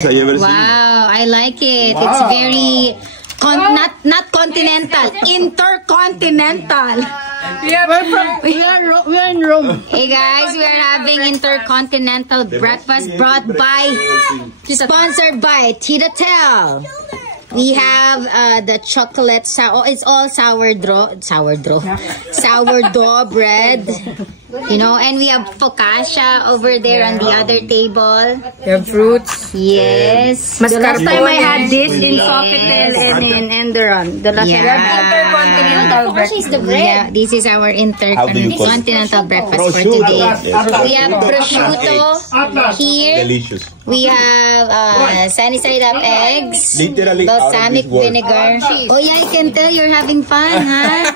Wow, I like it. Wow. It's very not continental, intercontinental. We're in Rome. Hey guys, we are having intercontinental breakfast brought by, sponsored by Tita Tel. We have the chocolate, it's all sourdough bread, you know, and we have focaccia over there on the other table. There are fruits. Yes. The last time I had this in Sofitel and in Enderon. The last intercontinental breakfast. Yeah, this is our intercontinental breakfast for today. We have prosciutto here. Delicious. We have sunny side up eggs. Literally balsamic vinegar. Oh yeah, I can tell you're having fun, huh?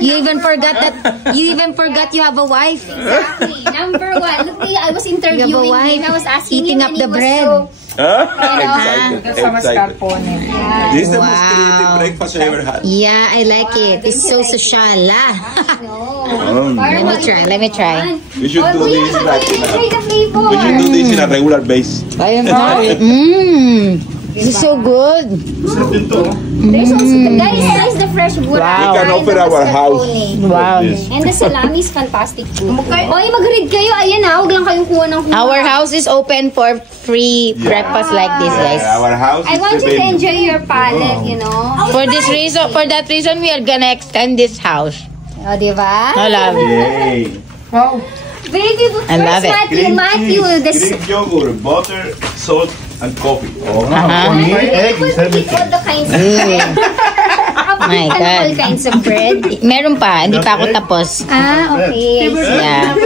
You even forgot you have a wife. Exactly. Number one. Look, I was interviewing him. I was asking eating him up the bread. Excited. This is the most creative breakfast I ever had. Yeah, I like it. It's so social. Let me try. We should do this in a regular base. This is so good. There's also guys, the fresh burrata. Wow. We can open our house. Wow. And the salami is fantastic too. Oy, mag-read kayo. Ayan na, huwag lang kayong kuha ng kuha. Our house is open for free breakfast like this, guys. Our house I want you to enjoy your palate, you know. For that reason, we are gonna extend this house. O, diba? I love it. Wow. Baby, I love it. Matthew, this Greek yogurt, butter, salt, and coffee. all the kinds of bread. My God. All kinds of bread. Meron pa, hindi pa ako tapos. Okay. Yeah.